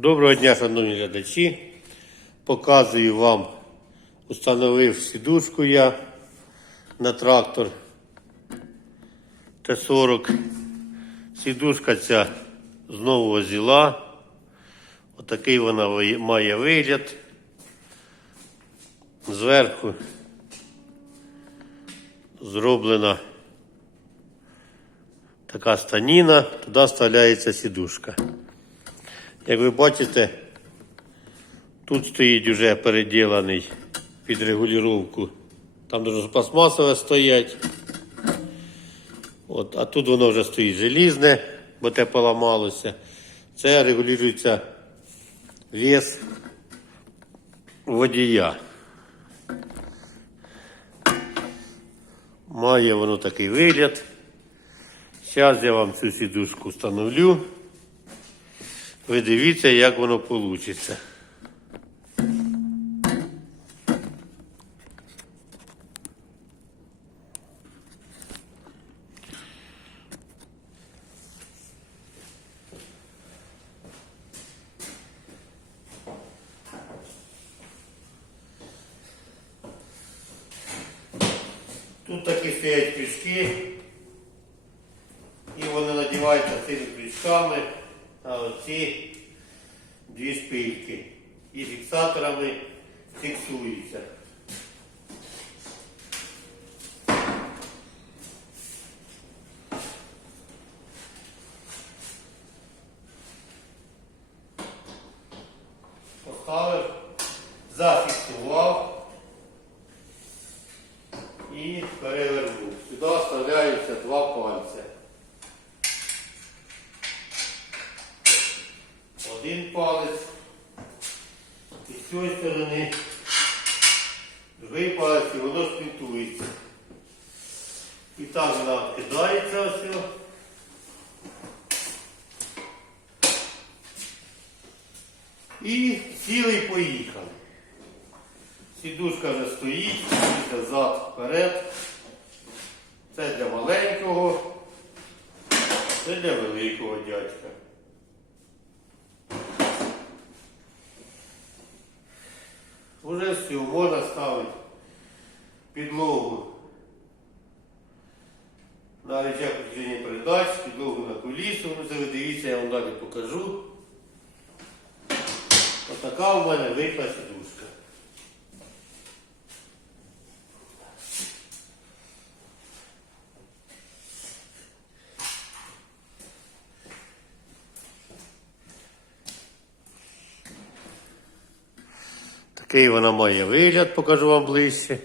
Доброго дня, шановні глядачі. Показую вам, установив сідушку я на трактор Т-40. Сідушка ця знову озіла. Отакий вона має вигляд. Зверху зроблена така станіна, туди вставляється сідушка. Як ви бачите, тут стоїть вже переділений під регулювання. Там дуже пластмасове стоять. От, а тут воно вже стоїть желізне, бо те поламалося. Це регулюється вес водія. Має воно такий вигляд. Зараз я вам цю сідушку встановлю. Ви дивіться, як воно вийде. Тут такі стоять крючки, і вони надіваються цими крючками на оці дві шпильки. І фіксаторами фіксуються. Один палець і з цієї сторони другий палець і воно спінтується. І так вона кидається ось. І цілий поїхав. Сідушка вже стоїть, зад вперед. Це для маленького, це для великого дядька. Уже все, можна ставити підлогу на речах підведення передач, підлогу на кулісу. Ну, дивіться, я вам далі покажу. Отака у мене вийшла сідушка. Такий вона має вигляд, покажу вам ближче.